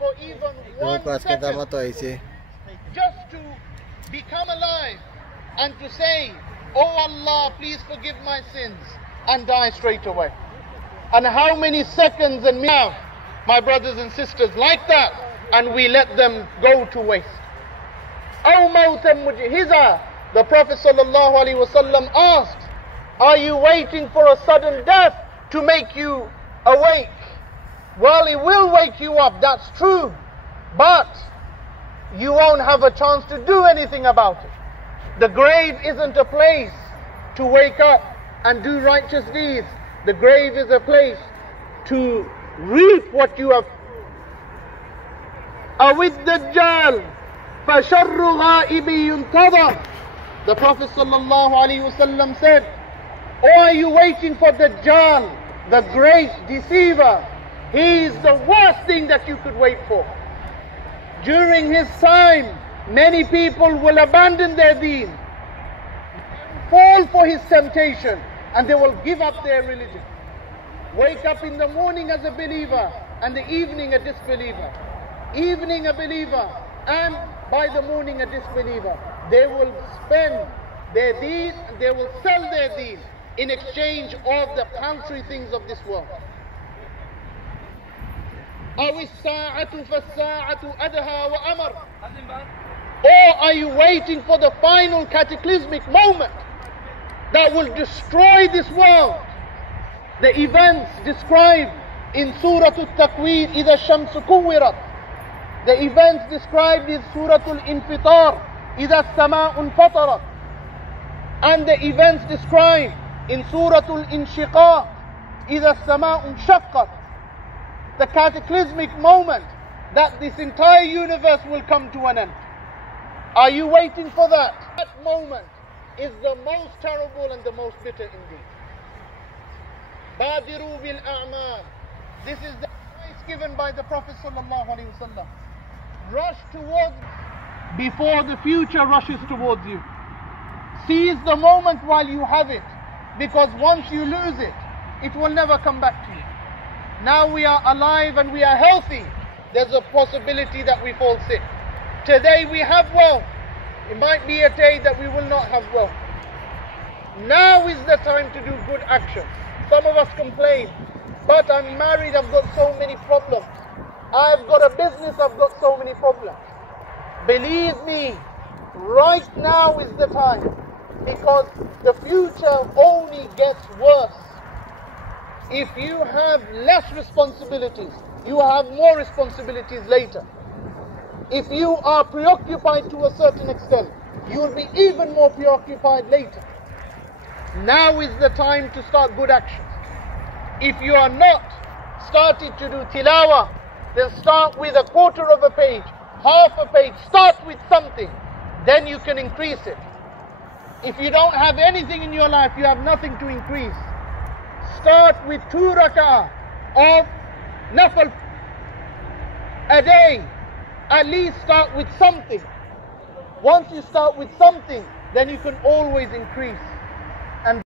for even 1 second, just to become alive and to say, oh Allah, please forgive my sins, and die straight away. And how many seconds and minutes, my brothers and sisters, like that, and we let them go to waste. أَوْ مَوْتًا مُجْهِزًا. The Prophet ﷺ asked, are you waiting for a sudden death to make you awake? Well, it will wake you up, that's true, but you won't have a chance to do anything about it. The grave isn't a place to wake up and do righteous deeds. The grave is a place to reap what you have. أَوِ الدَّجَّالِ فَشَرُّ غَائِبِ يُنْتَظَرُ. The Prophet ﷺ said, or are you waiting for Dajjal, the great deceiver? He is the worst thing that you could wait for. During his time, many people will abandon their deen, fall for his temptation, and they will give up their religion. Wake up in the morning as a believer, and the evening a disbeliever. Evening a believer, and by the morning a disbeliever. They will spend their deen, and they will sell their deen in exchange of the paltry things of this world. أَوِ السَّاعَةُ فَالسَّاعَةُ أَدْهَى وَأَمَرُ. Or are you waiting for the final cataclysmic moment that will destroy this world? The events described in Surah Al-Takwir, إِذَا الشَّمْسُ كُوِّرَتْ. The events described in Surah Al-Infitar, إِذَا السَّمَاءُ انْفَطَرَتْ. And the events described in Surah Al-Inshiqaq, إِذَا السَّمَاءُ انْشَقَّتْ. The cataclysmic moment that this entire universe will come to an end. Are you waiting for that? That moment is the most terrible and the most bitter indeed. بَادِرُوا بِالْأَعْمَالِ. This is the advice given by the Prophet ﷺ. Rush towards before the future rushes towards you. Seize the moment while you have it, because once you lose it, it will never come back to you. Now we are alive and we are healthy, there's a possibility that we fall sick. Today we have wealth, it might be a day that we will not have wealth. Now is the time to do good action. Some of us complain, but I'm married, I've got so many problems. I've got a business, I've got so many problems. Believe me, right now is the time, because the future only gets worse. If you have less responsibilities, you have more responsibilities later. If you are preoccupied to a certain extent, you will be even more preoccupied later. Now is the time to start good actions. If you are not started to do tilawah, then start with a quarter of a page, half a page, start with something, then you can increase it. If you don't have anything in your life, you have nothing to increase. Start with 2 rak'ah of nafil a day. At least start with something. Once you start with something, then you can always increase.